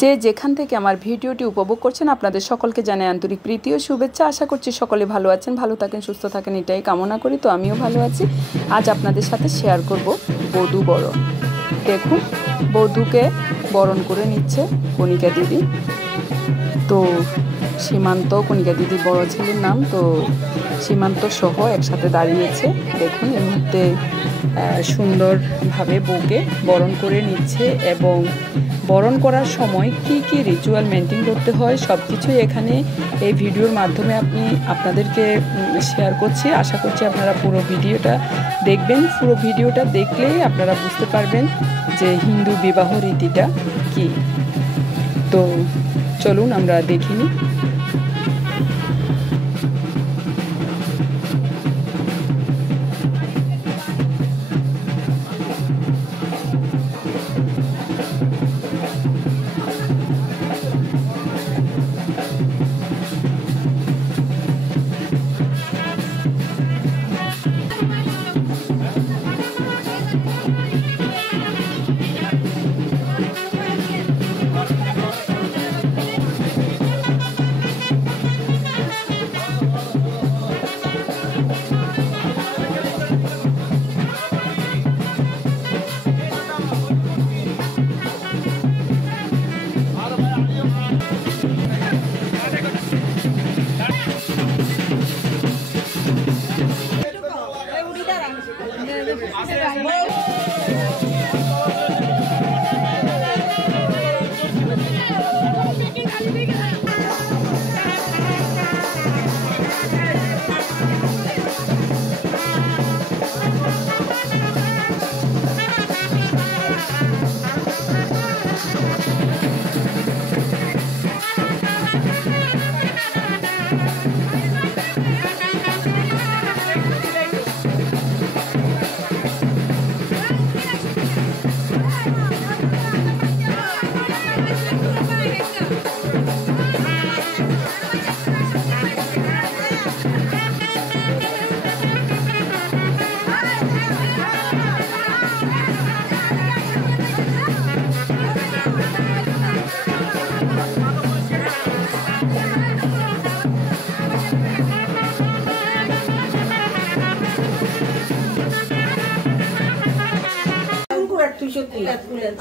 যে যেখান থেকে আমার ভিডিওটি উপভোগ করছেন আপনাদের সকলকে জানাই আন্তরিক প্রীতি ও শুভেচ্ছা। আশা করছি সকলে ভালো আছেন, ভালো থাকেন, সুস্থ থাকেন, এটাই কামনা করি। তো আমিও ভালো আছি। আজ আপনাদের সাথে শেয়ার করব বধূ বরণ। দেখুন বধূকে বরণ করে নিচ্ছে কণিকা দিদি। তো সীমান্ত, কণিকা দিদির বড় ছেলের নাম, তো সীমান্ত সহ একসাথে দাঁড়িয়েছে। দেখুন এই মুহূর্তে সুন্দরভাবে বউকে বরণ করে নিচ্ছে এবং বরণ করার সময় কি কি রিচুয়াল মেনটেন করতে হয় সব কিছুই এখানে এই ভিডিওর মাধ্যমে আপনাদেরকে শেয়ার করছি। আশা করছি আপনারা পুরো ভিডিওটা দেখবেন। পুরো ভিডিওটা দেখলেই আপনারা বুঝতে পারবেন যে হিন্দু বিবাহ রীতিটা কি। তো চলুন আমরা দেখিনি।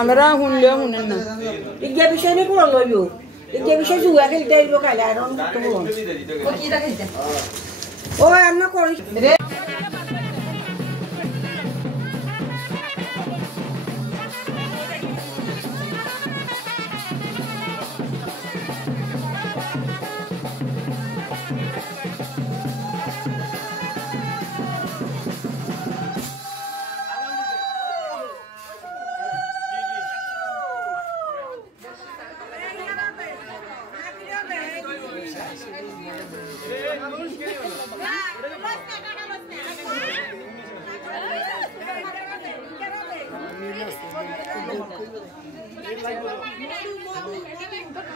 আমরা শুনলেও শুনেন না। ইজ্ঞা বিষয় নিয়ে কোনো লইব, ইজ্ঞা বিষয় জুয়া খেলতে আইব কাইলে আর ও আমরা করি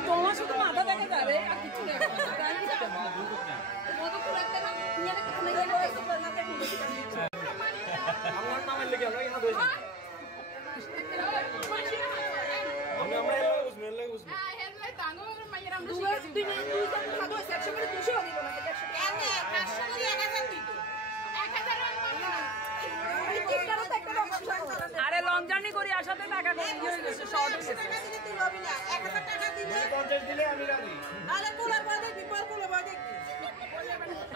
তোমার শুধু মাথা দেখা যাবে আর কিছু নেই। আরে লং জার্নি করি আসাতে টাকা করি হয়েছে শর্ট হয়েছে। তুই লবি না 1000 টাকা দিলে 50 দিলে আমি রাজি। তাহলে কোলার বাদে বিপল কোলার বাদে কি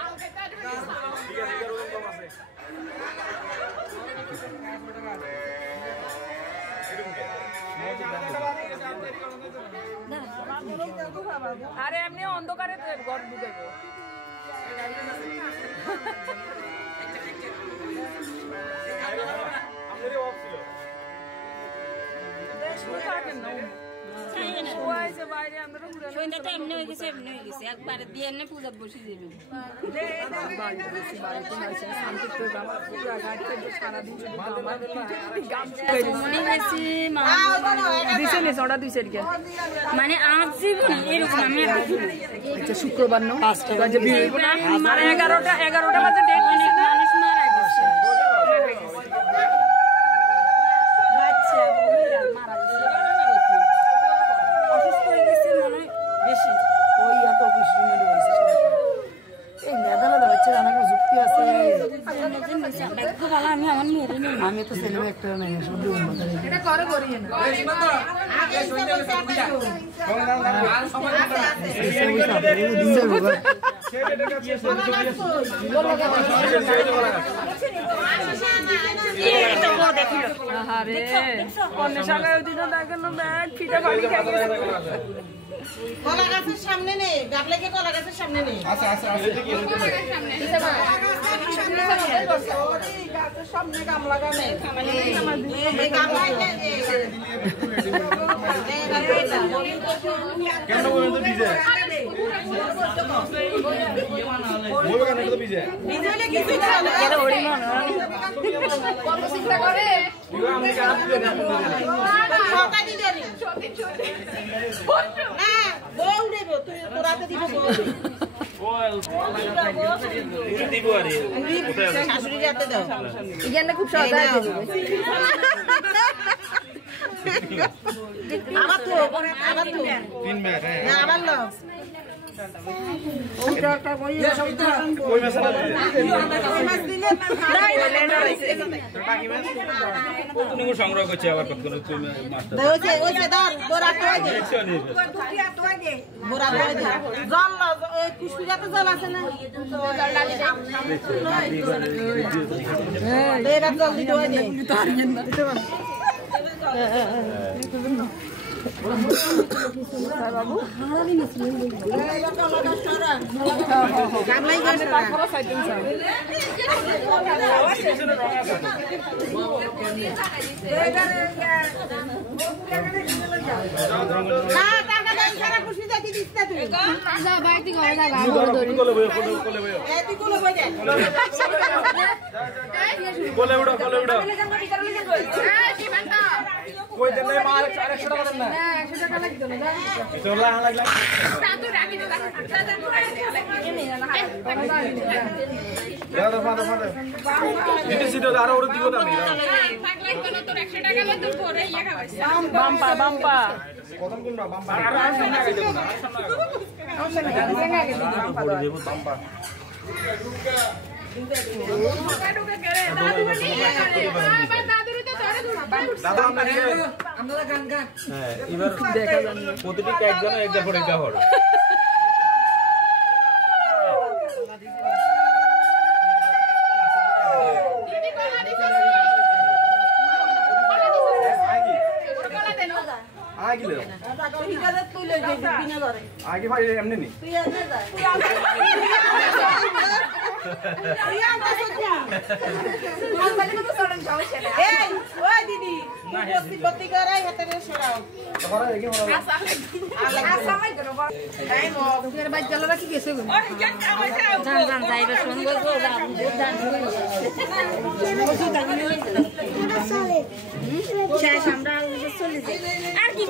আমাকে কাট ঠিক আছে ওরকম কম আছে। আরে এমনি অন্ধকারে ঘর ঢুকাইবো। একবার দিয়ে পূজা বসে দেবেন মানে আমার জীবন এরকম আমি শুক্রবার না 11টা বাজে ডেট দিছে না। মানুষ মারা গেছে কলা গাছের সামনে নেই, গাবলাকে কলা গাছের সামনে নেই। গাছের সামনে গামলা গানে খুব সহজ আবার তো আবার লো সংগ্রহ করছে আবার কত জল আছে না জল দিতে कोई दिन नहीं मार 100 টাকা দেন না 100 টাকা লাগতো না এটা লাগলা সাতু রাখি দাও দাদা ফাদা এটা সিধা আরো ওর দিব দাম ফাক লাগতো না তোর 100 টাকা লাগতো পরে ইয়া খাওয়াইছ বাম্পা কতন কোন বাম্পা আর সামনে আগে দেব না সামনে আগে বাম্পা দেব বাম্পা দাদা আমরা গান গান হ্যাঁ এবার দেখা যান প্রতিটি একজন একটা করে একটা হবে আগে লে টাকা হিসাবে তুই লই যাবি বিনা ধরে আগে ভাই এমনি নি তুই এমনি যা এই ওই দিদি তুই বস্তি করাই হাতে সরাও তোমার এগি বড় আসামাই করো তাই মো এর বাই চলো রাখি গেছে গো জান জান যাইবে সঙ্গ গো দান চলে শেষ আমরা চলে যাই আর কি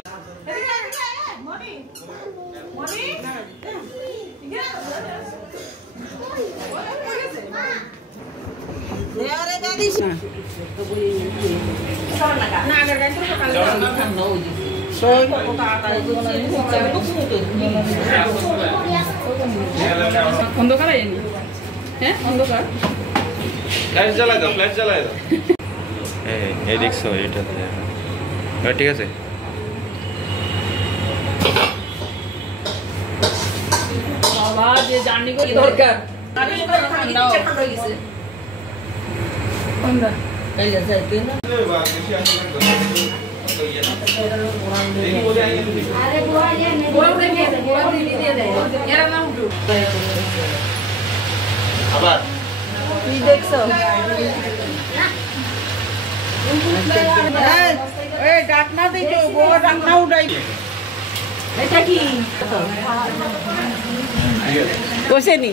মনি মনি দেয়ারে দাদি না আগের গান তো কাল না ওই সই কথা আটাই তো না অন্ধকার আইনি হ্যাঁ অন্ধকার ফ্ল্যাশ জ্বালাই দাও এই দেখছো এটা ঠিক আছে বাবা যে জার্নি করি দরকার আমি ঠান্ডা হয়ে গেছে কোনটা এই যে তুই না আরে গোয়া যে গোয়া দিয়ে দে এরা না উঠু আবার তুই দেখছো এই ডাকনা দিতে ও ডাকনা উড়াই এটা কি বসেনি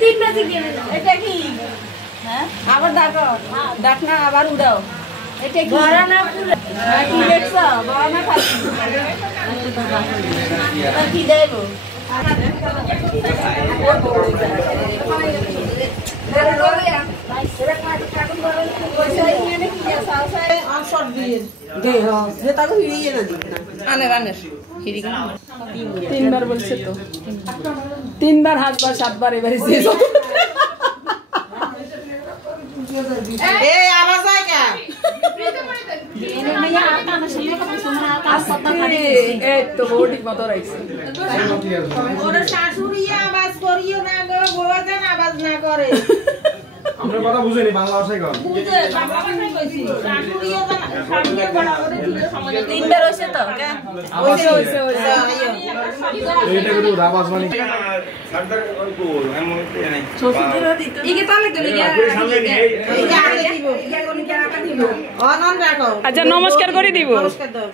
তিনটা দিকে এটা কি হ্যাঁ আবার ডাকো ডাকনা আবার উড়াও এটা কি গড়া না পুরো কি দেখছো বড় না খাচ্ছি কি দেবো তিনবার বলছে তো তিনবার হাতবার সাতবার এবারে শেষ এই আওয়াজ হয় কে এই তো বউ ঠিক মতো রাখছে। ওরা শাশুড়ি আওয়াজ করিও না গো, বউয়া যেন আওয়াজ না করে। আপনার কথা বুঝেনি বাংলা ভাষায় কর। বুঝে বাংলা ভাষায় কইছি, শাশুড়িও যেন শাশুড়িও বড় করে ঠিক সময় তিনবার হইছে তো কে হইছে এইটা কিন্তু আওয়াজ মানে সরদার কোন এমন কি নাই ইকে তালে গলি সামনে নিয়ে এই যে আগে দিব, ইয়া কোন কি আটা দিব, অনন রাখো। আচ্ছা নমস্কার করে দিব। নমস্কার দাও,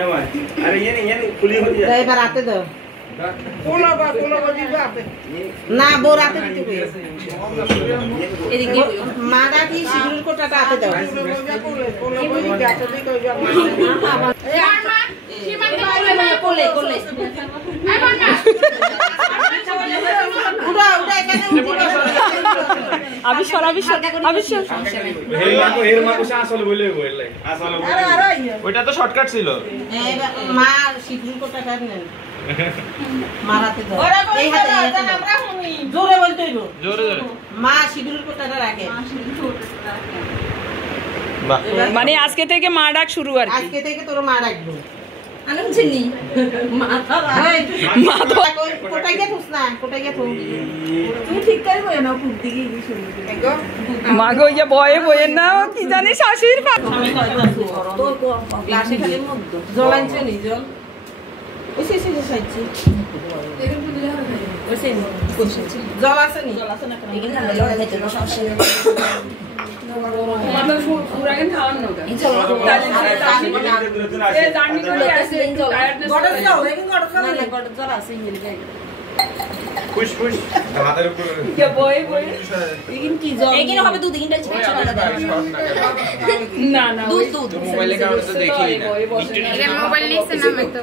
এমন আরে ইয়ে খুলি হয়ে যায় এবার রাতে দাও। কোলা দিবা আপে না, বউ রাতে দিতে কই। এদিক দিয়ে মাডা কি সিগুর কোটাটা হাতে দাও। কোলে কোলে উড়া উড়া এখানে উঠি বসো। আবিষ্কার এর মা কোসা আসলে বলে বললে আসলে ওইটা তো শর্টকাট ছিল। এবার মা সিগুর কোটাটা নেন, মারাতে দাও। এই হাতে আমরা শুনি, জোরে বলতে হইব। জোরে জোরে মা সিগুর কোটাটা রাখে। বাহ মানে আজকে থেকে মা ডাক শুরু আর কি। আজকে থেকে তোর মা রাখবো। আনন্দ চিনি মাথা মা তো কোটাই গে থুস না, কোটাই গে থু। তুই ঠিক করে বই না খুব দিকে শুরু মা গো ইয়া বয়ে বয়ে না কি জানি শাশুড়ির তোর গ্লাসে খালি মধ্য জল আনছে নি জল? ওই সে সাইছি জল আছে নি? জল আছে না? এখানে ঠান্ডা জল খাইতে না সমস্যা মানে পুরা কেন খাওয়ার না এই জল এই জানি করে আছে টায়ার্ডনেস গড় দাও, এখানে গড় খাও। না না গড় জল আছে ইংলিশ গাই খুশ খুশ হাতের উপর ইয়া বয়ে বয়ে এখানে কি জল এখানে হবে দুধ এখানে না না দুধ দুধ মোবাইলে কারণে তো দেখি না এটা মোবাইল নিছে না আমি তো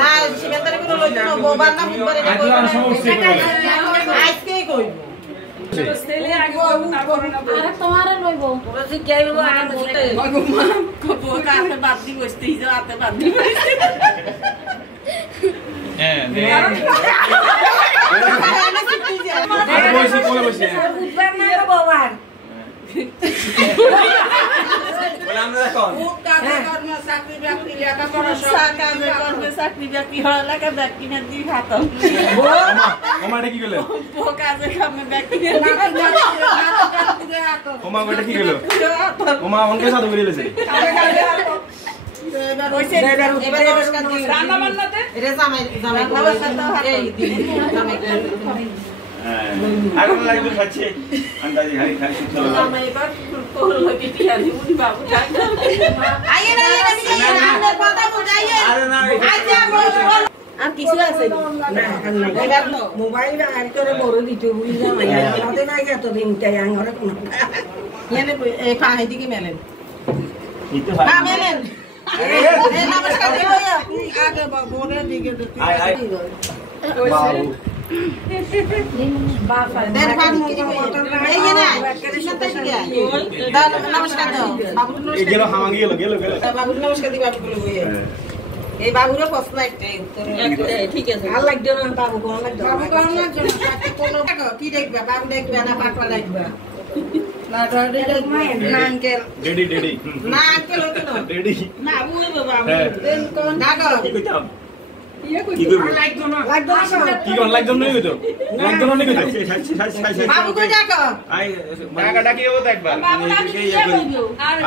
না সিমেন্টারে করে লইতো না, বউবার না বুধবারে এটা কইবো না। আজকেই কইবো। ছেলে আগে তারপর না আরে তোমারে লইব ওরা যে গাইব আর বলতে কোকা হাতে বাদ দি বসতেই যাও হাতে বাদ দি হ্যাঁ বসে কোলে বসে উঠবার না বাবার বলে আমরা দেখো চাকরি বাকরি হওয়ার লাগা ব্যাগ কিনে দিই খাতাম ওমা এটা কি করলে কাজে খামে ব্যাগ কিনে ওমা এটা কি করলো ওমা অনকে সাথে করে দিয়েছে এবার নমস্কার দিই। রান্না বান্নাতে এটা জামাই নমস্কার দাও হাতে। এই দিদি জামাই এখন লাগবে খাচ্ছে আন্দাজি হাই খাই চলো এবার করলো কি টিয়া দিবি বাবু আইয়ে না আমাদের কথা বুঝাইয়ে। আরে না আচ্ছা বল। আর কিছু আছে এবার তো মোবাইল আর করে বড় দিতে বুঝলাম হাতে নাই এতদিন তাই আঙরে কোন ইয়ানে এই পানি দিকে মেলেন। নিতে পা পারি মেলেন। এই নমস্কার দিও আগে বড়ের দিকে দিতে। আই আই বাবু দেন পানি দিকে এই যে না সিমেন্টারে দিকে দাও নমস্কার দাও। বাবু এই নমস্কার গেল হামাঙ্গি গেল বাবু নমস্কার দিবা বলে বইয়ে। এই বাবুরে প্রশ্ন একটাই উত্তর ঠিক আছে আর লাগবে না বাবু কোন লাগবে বাবু কোন না জন্য কোনো কি দেখবা বাবু দেখবা না পাকলা দেখবা না ডরে না আঙ্কেল ডেডি ডেডি না আঙ্কেল হতো না ডেডি না বুই বাবা হ্যাঁ দেন কোন ডাগো কি কইতাম কি করব লাগতো না কি কোন লাগদম নাই হইতো লাগদম নাই হইতো বাবু কই ডাগো আই টাকা ডাকি দেবো তো একবার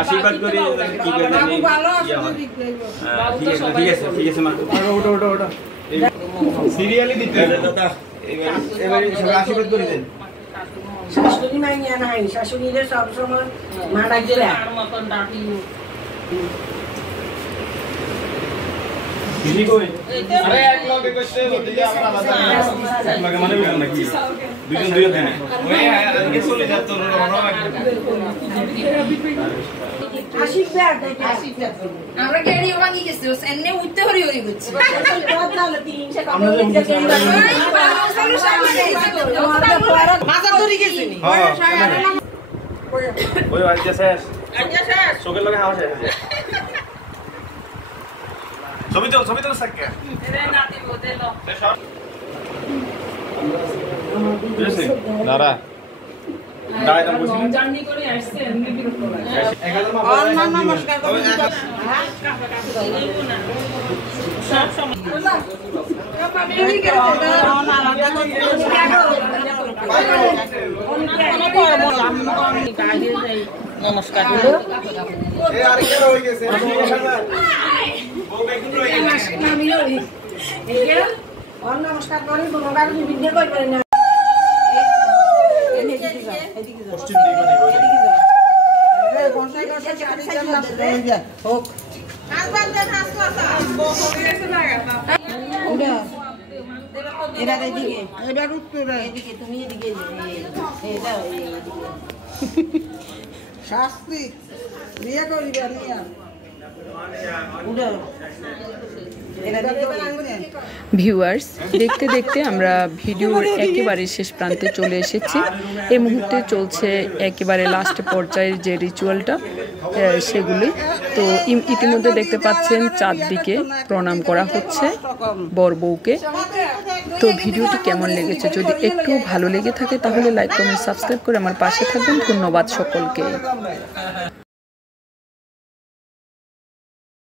আশীর্বাদ করি কি করে বাবু ভালো ইয়া হয়। আছে ঠিক লাগবে হ্যাঁ, ঠিক আছে ঠিক আছে মা ওটা ওটা ওটা সিরিয়ালি দিতে দাদা এবারে সবাই আশীর্বাদ করে দেন শাশুড়ি নাই নাই শাশুড়িরে সব সময় মা ডাকছে মতন ডাকি দিদি কই আরে এক লগে কইতে দিদি আমরা বাজার এক লগে মানে বল নাকি দুজন দুই দেন ওই আজকে চলে যা তোর রনো আশীর্বাদ আমরা গাড়ি ভাঙি গেছি এনে উঠতে হরি হরি গেছি বাজার ধরে গেছি নি হ্যাঁ ওই আজকে শেষ আচ্ছা স্যার চোখের লগে হাওয়া শেষ ছবি তো সাক্কা নাতি বদেলো দাঁড়া দাঁড়াইতাম বসে লং জার্নি করে আসছে এমনি বিরক্ত লাগে নমস্কার নমস্কার এই আরেকটা হয়ে গেছে নমস্কার করি কোনো কারণে ভিডিও করবেন না হোক এটা এদিকে এটার উত্তরে এদিকে তুমি এদিকে এটা শাস্তি বিয়ে করবি নিয়া উঠো ভিউয়ার্স, দেখতে দেখতে আমরা ভিডিওর একেবারে শেষ প্রান্তে চলে এসেছি। এই মুহূর্তে চলছে একেবারে লাস্ট পর্যায়ের যে রিচুয়ালটা সেগুলি। তো ইতিমধ্যে দেখতে পাচ্ছেন চারদিকে প্রণাম করা হচ্ছে বর বউকে। তো ভিডিওটি কেমন লেগেছে, যদি একটু ভালো লেগে থাকে তাহলে লাইক কমেন্ট সাবস্ক্রাইব করে আমার পাশে থাকবেন। ধন্যবাদ সকলকে।